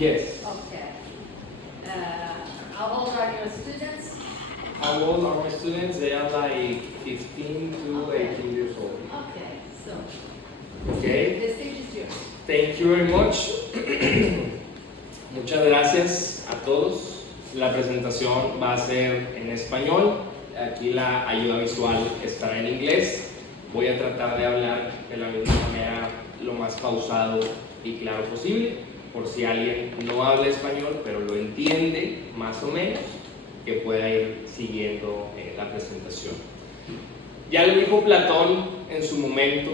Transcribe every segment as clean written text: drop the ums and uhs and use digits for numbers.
Yes. Okay. How old are your students? How old are my students? They are like 15 to 18 years old. Okay, so Okay. the stage is yours. Thank you very much. Muchas gracias a todos. La presentación va a ser en español. Aquí la ayuda visual estará en inglés. Voy a tratar de hablar de la misma manera lo más pausado y claro posible, por si alguien no habla español pero lo entiende más o menos, que pueda ir siguiendo la presentación. Ya lo dijo Platón en su momento,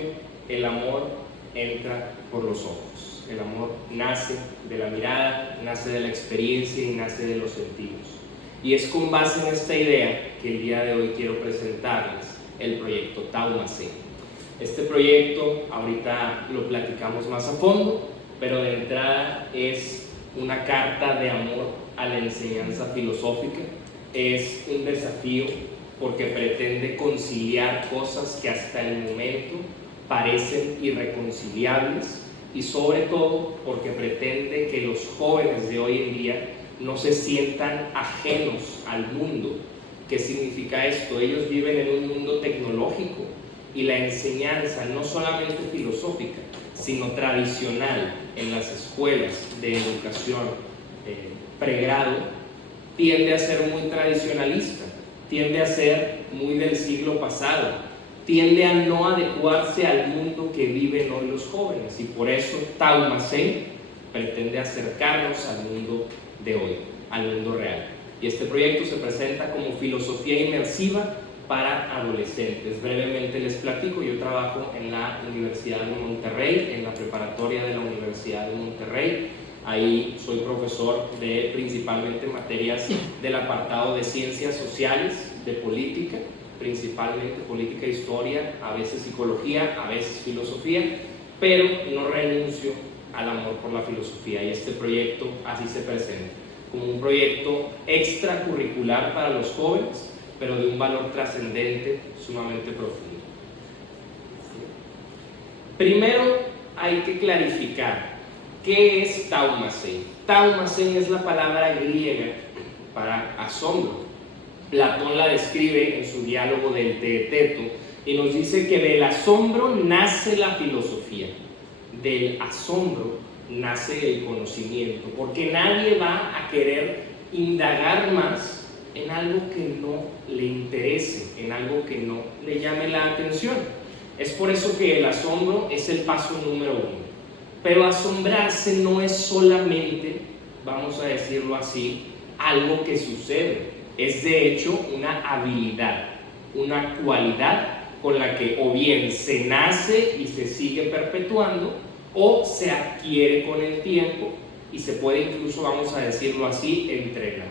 el amor entra por los ojos. El amor nace de la mirada, nace de la experiencia y nace de los sentidos. Y es con base en esta idea que el día de hoy quiero presentarles el proyecto Taumacén. Este proyecto ahorita lo platicamos más a fondo, pero de entrada es una carta de amor a la enseñanza filosófica. Es un desafío porque pretende conciliar cosas que hasta el momento parecen irreconciliables, y sobre todo porque pretende que los jóvenes de hoy en día no se sientan ajenos al mundo. ¿Qué significa esto? Ellos viven en un mundo tecnológico y la enseñanza, no solamente filosófica, sino tradicional en las escuelas de educación pregrado, tiende a ser muy tradicionalista, tiende a ser muy del siglo pasado, tiende a no adecuarse al mundo que viven hoy los jóvenes, y por eso Taumacén pretende acercarnos al mundo de hoy, al mundo real. Y este proyecto se presenta como filosofía inmersiva para adolescentes. Brevemente les platico: yo trabajo en la Universidad de Monterrey, en la preparatoria de la Universidad de Monterrey. Ahí soy profesor de principalmente materias del apartado de ciencias sociales, de política, principalmente política e historia, a veces psicología, a veces filosofía, pero no renuncio al amor por la filosofía, y este proyecto así se presenta, como un proyecto extracurricular para los jóvenes, pero de un valor trascendente sumamente profundo. Primero hay que clarificar qué es Taumacén. Taumacén es la palabra griega para asombro. Platón la describe en su diálogo del Teeteto y nos dice que del asombro nace la filosofía, del asombro nace el conocimiento, porque nadie va a querer indagar más en algo que no le interese, en algo que no le llame la atención. Es por eso que el asombro es el paso número uno. Pero asombrarse no es solamente, vamos a decirlo así, algo que sucede. Es de hecho una habilidad, una cualidad con la que o bien se nace y se sigue perpetuando, o se adquiere con el tiempo y se puede incluso, vamos a decirlo así, entrenar.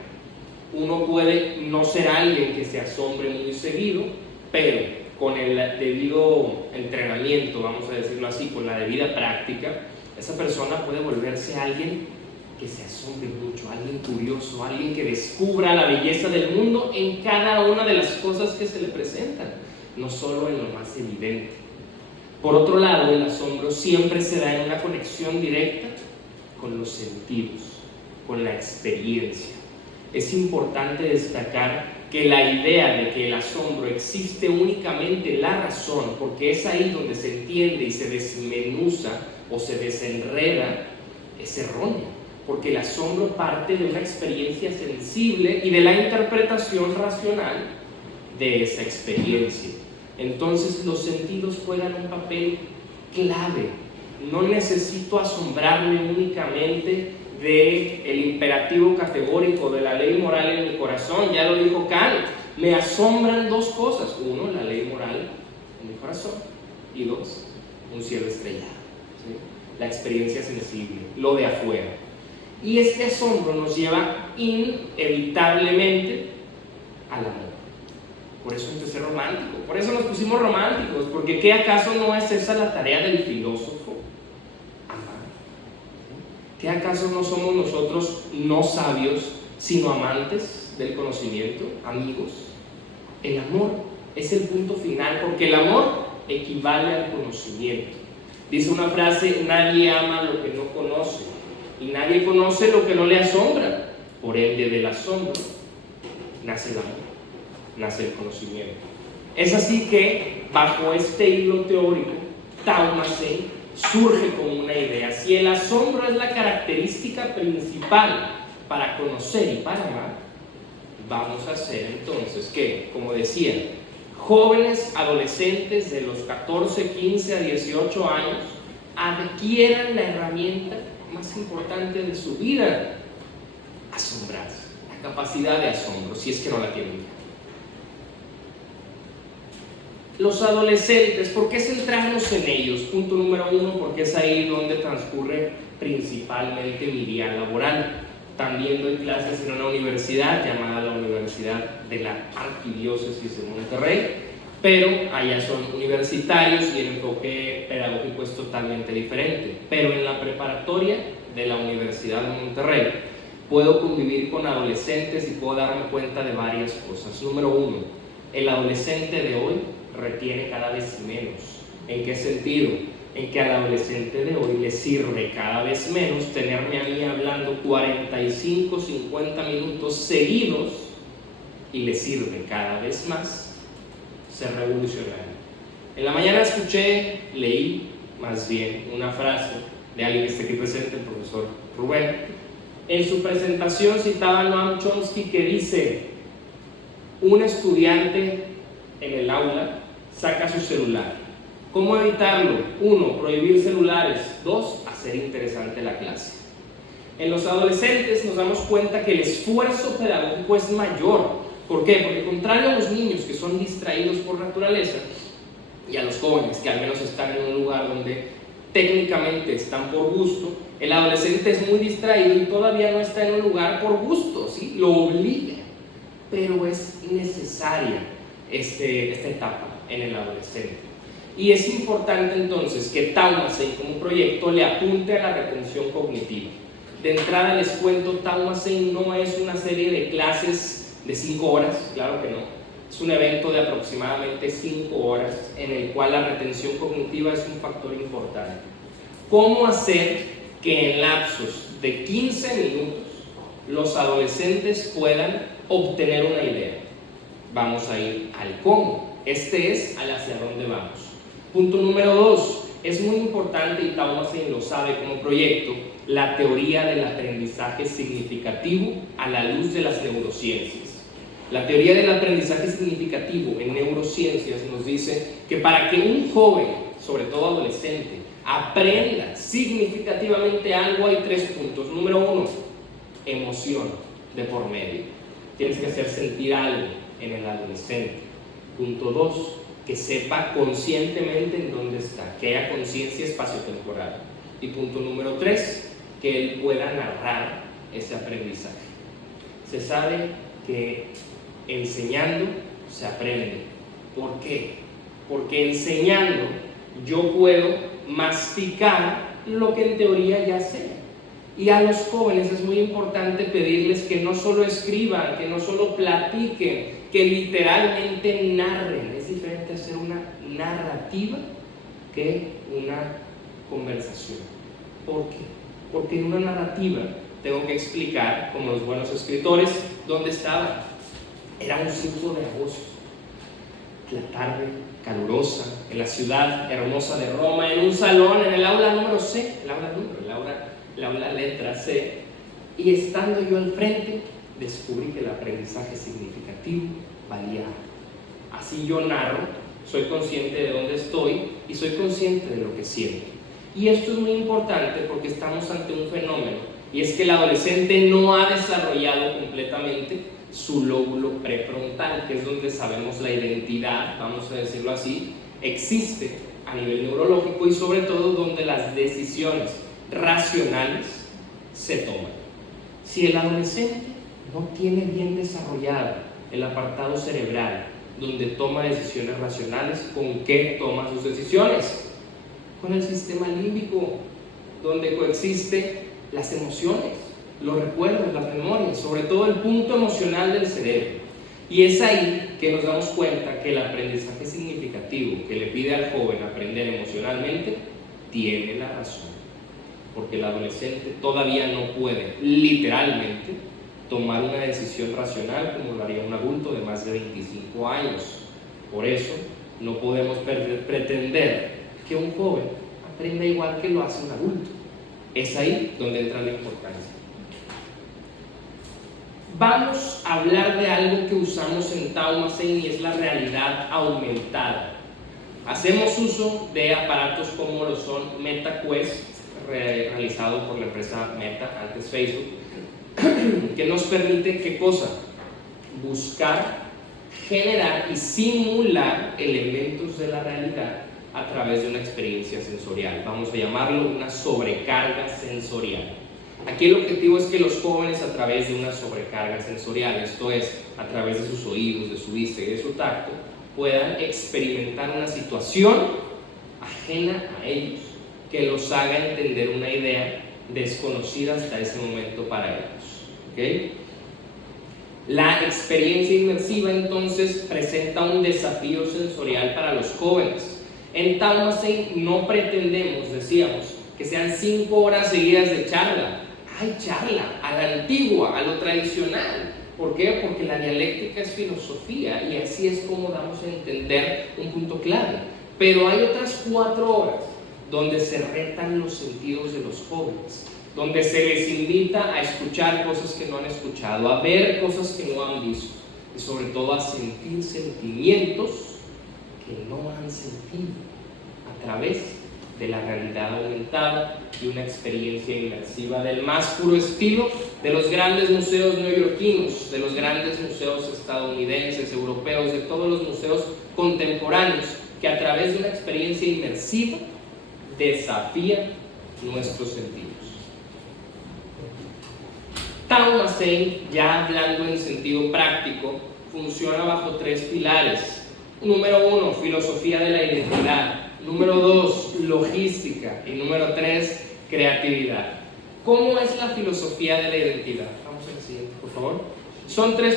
Uno puede no ser alguien que se asombre muy seguido, pero con el debido entrenamiento, vamos a decirlo así, con la debida práctica, esa persona puede volverse alguien que se asombre mucho, alguien curioso, alguien que descubra la belleza del mundo en cada una de las cosas que se le presentan, no solo en lo más evidente. Por otro lado, el asombro siempre se da en una conexión directa con los sentidos, con la experiencia. Es importante destacar que la idea de que el asombro existe únicamente en la razón, porque es ahí donde se entiende y se desmenuza o se desenreda, es errónea, porque el asombro parte de una experiencia sensible y de la interpretación racional de esa experiencia. Entonces los sentidos juegan un papel clave. No necesito asombrarme únicamente del imperativo categórico de la ley moral en mi corazón. Ya lo dijo Kant, me asombran dos cosas: uno, la ley moral en mi corazón, y dos, un cielo estrellado, ¿sí? La experiencia sensible, lo de afuera. Y este asombro nos lleva inevitablemente al amor. Por eso empecé romántico, por eso nos pusimos románticos, porque ¿qué acaso no es esa la tarea del filósofo? Amar. ¿Qué acaso no somos nosotros no sabios, sino amantes del conocimiento, amigos? El amor es el punto final, porque el amor equivale al conocimiento. Dice una frase: nadie ama lo que no conoce, y nadie conoce lo que no le asombra. Por ende, del asombro nace el amor, nace el conocimiento. Es así que, bajo este hilo teórico, Taumacein surge como una idea. Si el asombro es la característica principal para conocer y para amar, vamos a hacer entonces que, como decía, jóvenes adolescentes de los 14, 15 a 18 años adquieran la herramienta más importante de su vida: asombrarse, la capacidad de asombro, si es que no la tienen ya. Los adolescentes, ¿por qué centrarnos en ellos? Punto número 1, porque es ahí donde transcurre principalmente mi día laboral. También doy clases en una universidad llamada la Universidad de la Arquidiócesis de Monterrey, pero allá son universitarios y el enfoque pedagógico es totalmente diferente. Pero en la preparatoria de la Universidad de Monterrey puedo convivir con adolescentes y puedo darme cuenta de varias cosas. Número 1, el adolescente de hoy retiene cada vez menos. ¿En qué sentido? En que al adolescente de hoy le sirve cada vez menos tenerme a mí hablando 45, 50 minutos seguidos, y le sirve cada vez más ser revolucionario. En la mañana leí más bien una frase de alguien que está aquí presente, el profesor Rubén. En su presentación citaba a Noam Chomsky, que dice: un estudiante en el aula saca su celular. ¿Cómo evitarlo? 1, prohibir celulares. 2, hacer interesante la clase. En los adolescentes nos damos cuenta que el esfuerzo pedagógico es mayor. ¿Por qué? Porque contrario a los niños, que son distraídos por naturaleza, y a los jóvenes, que al menos están en un lugar donde técnicamente están por gusto, el adolescente es muy distraído y todavía no está en un lugar por gusto, ¿sí? Lo obliga, pero es necesaria esta etapa en el adolescente. Y es importante entonces que Taumacein como proyecto le apunte a la retención cognitiva. De entrada les cuento, Taumacein no es una serie de clases de 5 horas, claro que no. Es un evento de aproximadamente 5 horas en el cual la retención cognitiva es un factor importante. ¿Cómo hacer que en lapsos de 15 minutos los adolescentes puedan obtener una idea? Vamos a ir al cómo. Este es al hacia dónde vamos. Punto número 2. Es muy importante, y Taumacein lo sabe como proyecto, la teoría del aprendizaje significativo a la luz de las neurociencias. La teoría del aprendizaje significativo en neurociencias nos dice que para que un joven, sobre todo adolescente, aprenda significativamente algo, hay 3 puntos. Número 1, emoción de por medio. Tienes que hacer sentir algo en el adolescente. Punto 2, que sepa conscientemente en dónde está, que haya conciencia espacio-temporal. Y punto número 3, que él pueda narrar ese aprendizaje. Se sabe que enseñando se aprende. ¿Por qué? Porque enseñando yo puedo masticar lo que en teoría ya sé. Y a los jóvenes es muy importante pedirles que no solo escriban, que no solo platiquen, que literalmente narren. Es diferente hacer una narrativa que una conversación. ¿Por qué? Porque en una narrativa tengo que explicar, como los buenos escritores, dónde estaba. Era un 5 de agosto, la tarde calurosa, en la ciudad hermosa de Roma, en un salón, en el aula número C, el aula letra C, y estando yo al frente, descubrí que el aprendizaje significativo valía. Así yo narro, soy consciente de dónde estoy y soy consciente de lo que siento. Y esto es muy importante porque estamos ante un fenómeno, y es que el adolescente no ha desarrollado completamente su lóbulo prefrontal, que es donde sabemos la identidad, vamos a decirlo así, existe a nivel neurológico, y sobre todo donde las decisiones racionales se toman. Si el adolescente no tiene bien desarrollado el apartado cerebral donde toma decisiones racionales, ¿con qué toma sus decisiones? Con el sistema límbico, donde coexisten las emociones, los recuerdos, las memorias, sobre todo el punto emocional del cerebro. Y es ahí que nos damos cuenta que el aprendizaje significativo que le pide al joven aprender emocionalmente tiene la razón. porque el adolescente todavía no puede, literalmente, tomar una decisión racional como lo haría un adulto de más de 25 años. Por eso, no podemos pretender que un joven aprenda igual que lo hace un adulto. Es ahí donde entra la importancia. Vamos a hablar de algo que usamos en Taumacein y es la realidad aumentada. Hacemos uso de aparatos como lo son MetaQuest, realizado por la empresa Meta, antes Facebook, que nos permite, ¿qué cosa? Buscar, generar y simular elementos de la realidad a través de una experiencia sensorial. Vamos a llamarlo una sobrecarga sensorial. Aquí el objetivo es que los jóvenes, a través de una sobrecarga sensorial, esto es, a través de sus oídos, de su vista y de su tacto, puedan experimentar una situación ajena a ellos, que los haga entender una idea desconocida hasta ese momento para ellos. ¿Okay? La experiencia inmersiva entonces presenta un desafío sensorial para los jóvenes. En Taumacein no pretendemos, decíamos, que sean 5 horas seguidas de charla. Hay charla, a la antigua, a lo tradicional. ¿Por qué? Porque la dialéctica es filosofía y así es como damos a entender un punto clave. Pero hay otras 4 horas donde se retan los sentidos de los jóvenes, donde se les invita a escuchar cosas que no han escuchado, a ver cosas que no han visto y sobre todo a sentir sentimientos que no han sentido a través de la realidad aumentada y una experiencia inmersiva del más puro estilo de los grandes museos neoyorquinos, de los grandes museos estadounidenses, europeos, de todos los museos contemporáneos, que a través de una experiencia inmersiva desafía nuestros sentidos. Taumacein, ya hablando en sentido práctico, funciona bajo 3 pilares. Número 1, filosofía de la identidad. Número 2, logística. Y número 3, creatividad. ¿Cómo es la filosofía de la identidad? Vamos a la siguiente, por favor. Son 3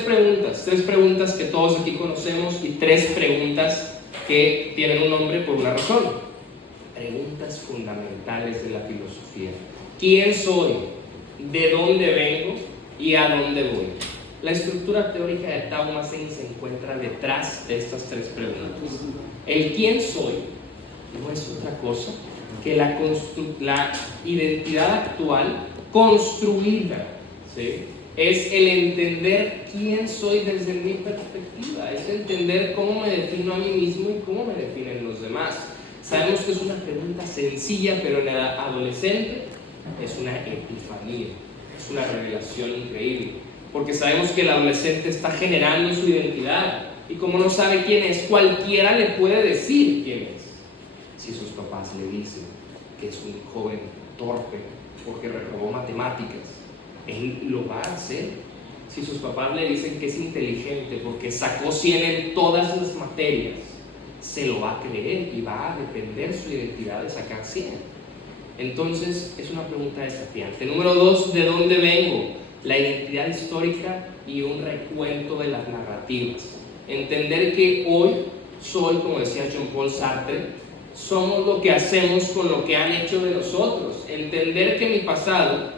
preguntas que todos aquí conocemos y 3 preguntas que tienen un nombre por una razón. Preguntas fundamentales de la filosofía. ¿Quién soy? ¿De dónde vengo? ¿Y a dónde voy? La estructura teórica de Taumacein se encuentra detrás de estas 3 preguntas. El quién soy no es otra cosa que la identidad actual construida, ¿sí? Es el entender quién soy desde mi perspectiva, es entender cómo me defino a mí mismo y cómo me definen los demás. Sabemos que es una pregunta sencilla, pero en el adolescente es una epifanía, es una revelación increíble, porque sabemos que el adolescente está generando su identidad y como no sabe quién es, cualquiera le puede decir quién es. Si sus papás le dicen que es un joven torpe porque reprobó matemáticas, él lo va a hacer. Si sus papás le dicen que es inteligente porque sacó 100 en todas las materias, se lo va a creer y va a depender su identidad de sacar 100. Entonces es una pregunta desafiante. Número 2, ¿de dónde vengo? La identidad histórica y un recuento de las narrativas. Entender que hoy soy, como decía Jean-Paul Sartre, somos lo que hacemos con lo que han hecho de nosotros. Entender que mi pasado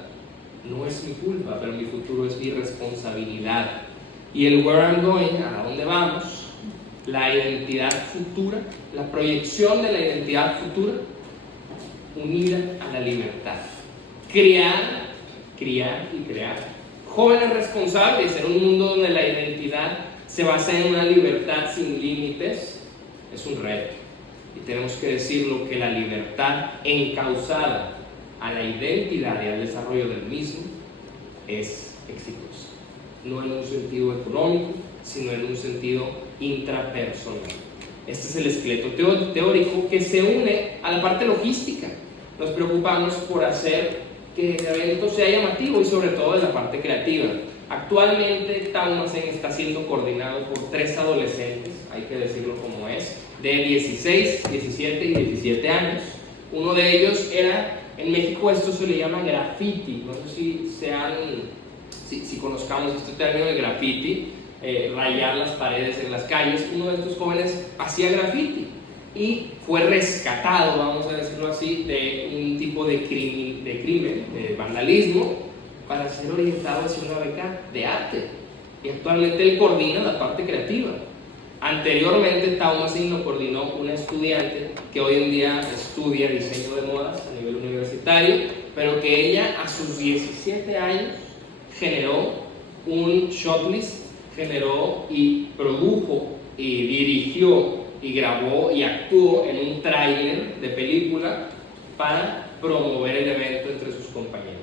no es mi culpa, pero mi futuro es mi responsabilidad. Y el where I'm going, a dónde vamos, la identidad futura, la proyección de la identidad futura unida a la libertad. Criar y crear. Jóvenes responsables en un mundo donde la identidad se basa en una libertad sin límites es un reto. Y tenemos que decirlo que la libertad encauzada a la identidad y al desarrollo del mismo es exitosa. No en un sentido económico, sino en un sentido intrapersonal. Este es el esqueleto teórico que se une a la parte logística. Nos preocupamos por hacer que el evento sea llamativo y sobre todo de la parte creativa. Actualmente Taumacein está siendo coordinado por 3 adolescentes, hay que decirlo como es, de 16, 17 y 17 años. Uno de ellos era, en México esto se le llama graffiti, no sé si conozcamos este término de graffiti, rayar las paredes en las calles. Uno de estos jóvenes hacía graffiti y fue rescatado, vamos a decirlo así, de un tipo de crimen, de vandalismo, para ser orientado hacia una beca de arte. Y actualmente él coordina la parte creativa. Anteriormente, Taumasin lo coordinó una estudiante que hoy en día estudia diseño de modas a nivel universitario, pero que ella a sus 17 años generó un shotlist, generó y produjo y dirigió y grabó y actuó en un tráiler de película para promover el evento entre sus compañeros.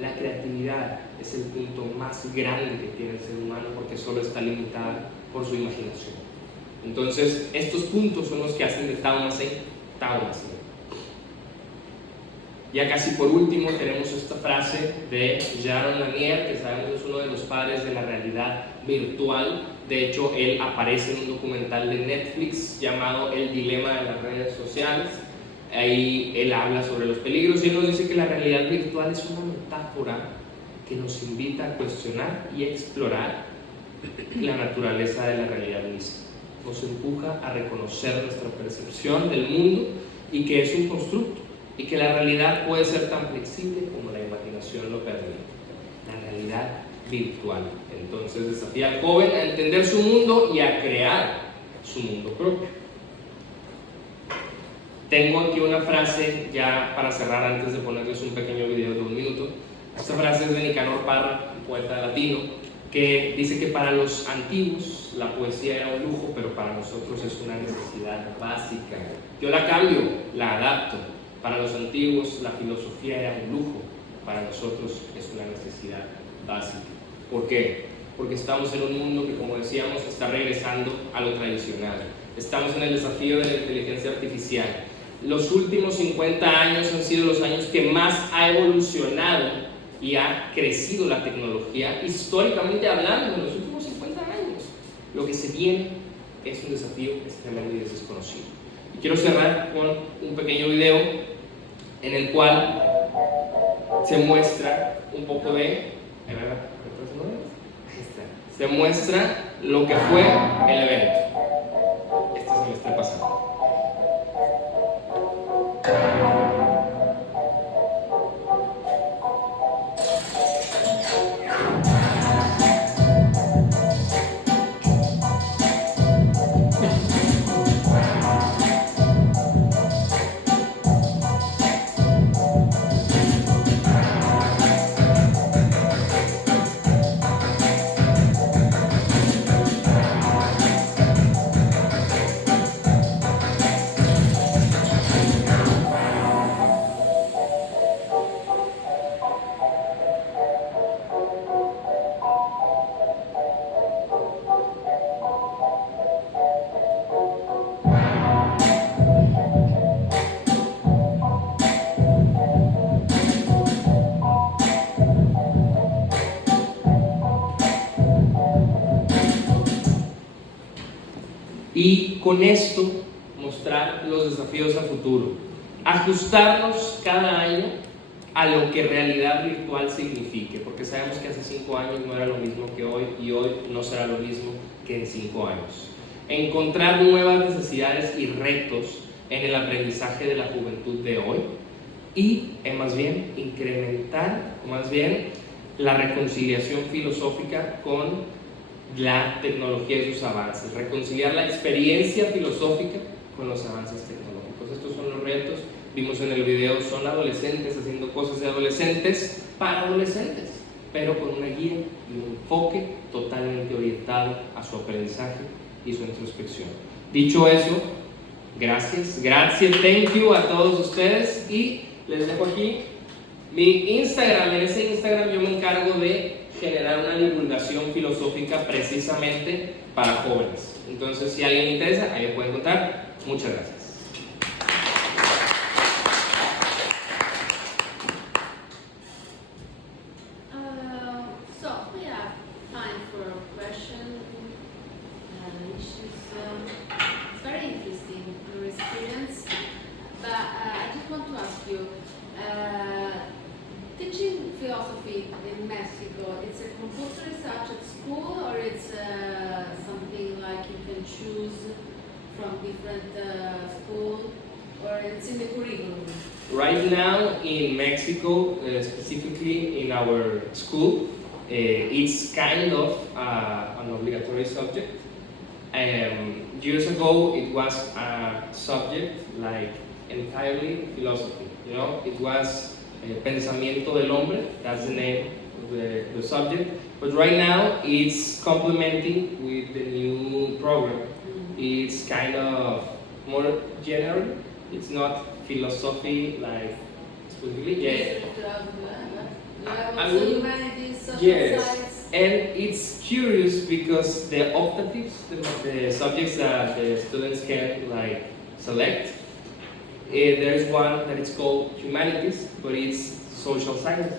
La creatividad es el punto más grande que tiene el ser humano porque solo está limitada por su imaginación. Entonces, estos puntos son los que hacen de Taumasin, Taumasin. Ya casi por último tenemos esta frase de Jaron Lanier, que sabemos es uno de los padres de la realidad virtual. De hecho, él aparece en un documental de Netflix llamado El dilema de las redes sociales. Ahí él habla sobre los peligros y él nos dice que la realidad virtual es una metáfora que nos invita a cuestionar y explorar la naturaleza de la realidad misma. Nos empuja a reconocer nuestra percepción del mundo y que es un constructo y que la realidad puede ser tan flexible como la imaginación lo permite. La realidad virtual. Entonces desafía al joven a entender su mundo y a crear su mundo propio. Tengo aquí una frase ya para cerrar antes de ponerles un pequeño video de 1 minuto. Esta frase es de Nicanor Parra, un poeta latino, que dice que para los antiguos la poesía era un lujo, pero para nosotros es una necesidad básica. Yo la cambio, la adapto. Para los antiguos la filosofía era un lujo, para nosotros es una necesidad básica. ¿Por qué? Porque estamos en un mundo que, como decíamos, está regresando a lo tradicional. Estamos en el desafío de la inteligencia artificial. Los últimos 50 años han sido los años que más ha evolucionado y ha crecido la tecnología, históricamente hablando, en los últimos 50 años. Lo que se viene es un desafío extremadamente y desconocido. Y quiero cerrar con un pequeño video en el cual se muestra un poco de... Se muestra lo que fue el evento. Este se me está pasando. Y con esto mostrar los desafíos a futuro. Ajustarnos cada año a lo que realidad virtual signifique, porque sabemos que hace 5 años no era lo mismo que hoy y hoy no será lo mismo que en 5 años. Encontrar nuevas necesidades y retos en el aprendizaje de la juventud de hoy y más bien incrementar la reconciliación filosófica con la tecnología y sus avances, reconciliar la experiencia filosófica con los avances tecnológicos. Estos son los retos. Vimos en el video, son adolescentes haciendo cosas de adolescentes para adolescentes, pero con una guía y un enfoque totalmente orientado a su aprendizaje y su introspección. Dicho eso, gracias, thank you a todos ustedes y les dejo aquí mi Instagram. En ese Instagram yo me encargo de generar una divulgación filosófica precisamente para jóvenes. Entonces, si a alguien le interesa, ahí me pueden contar. Muchas gracias. So we have time for a question, which is very interesting, your experience. But I just want to ask you, teaching philosophy in Mexico, it's a compulsory subject at school, or it's something like you can choose from different school, or it's in the curriculum? Right now in Mexico, specifically in our school, it's kind of an obligatory subject. Years ago, it was a subject like entirely philosophy. You know, it was Pensamiento del Hombre. That's the name of the subject. But right now, it's complementing with the new program. It's kind of more general. It's not philosophy like specifically. Yeah. I So will- humanities, social Yes. science. And it's curious because the optatives, the subjects that the students can like select, there's one that is called humanities, but it's social sciences.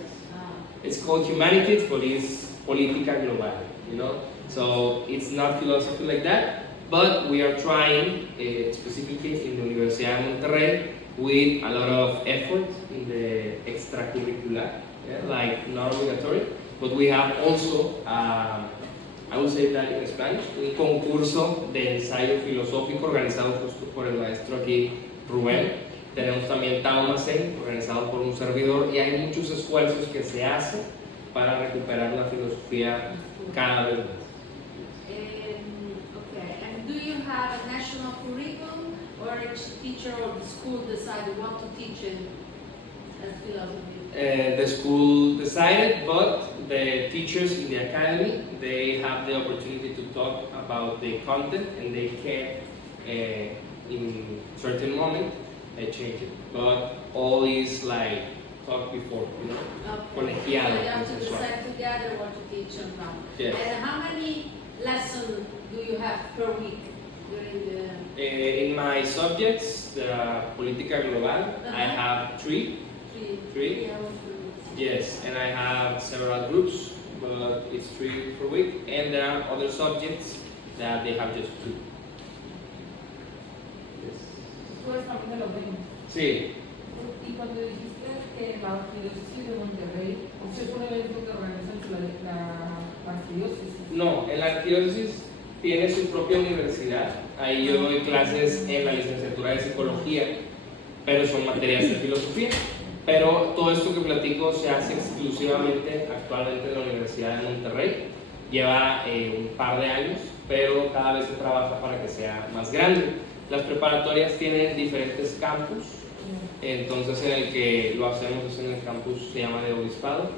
It's called humanities, but it's política global, you know? So it's not philosophy like that, but we are trying, specifically in the Universidad de Monterrey, with a lot of effort in the extracurricular, yeah, like not obligatory, but we have also, I would say that in Spanish, un concurso de ensayo filosófico organizado justo por el maestro aquí, Rubén. Tenemos también Taumacen, organizado por un servidor, y hay muchos esfuerzos que se hacen para recuperar la filosofía cada vez más. Okay, and do you have a national curriculum, or each teacher or the school decided what to teach in as philosophy? The school decided, but the teachers in the academy, they have the opportunity to talk about the content, and they can, in certain moment, change it. But all is like talk before, you know, Okay. So you colegiado, have to consensuado. decide together what to teach and how. Yes. And how many lessons do you have per week during the In my subjects, the política global, I Uh-huh. have three. Three? 3 hours per week? Yes, and I have several groups, but it's 3 per week, and there are other subjects that they have just 2. Yes. Tú eres también de los 20. Sí, Y cuando dijiste que la arquidiócesis de Monterrey, ¿ese es un evento que organiza la arquidiócesis? no, en la arquidiócesis tiene su propia universidad. Ahí yo doy clases en la licenciatura de psicología, pero son materias de filosofía. Pero todo esto que platico se hace exclusivamente actualmente en la Universidad de Monterrey. Lleva un par de años, pero cada vez se trabaja para que sea más grande. Las preparatorias tienen diferentes campus, entonces en el que lo hacemos es en el campus, se llama de Obispado,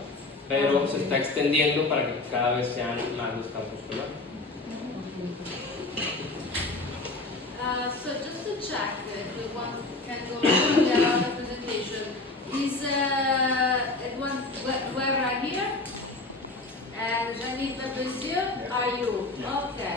pero se está extendiendo para que cada vez sean más los campus, ¿verdad? So just to check if we want can go through the other presentation, is it one where right here? And Janine Babezieux, are you? Okay.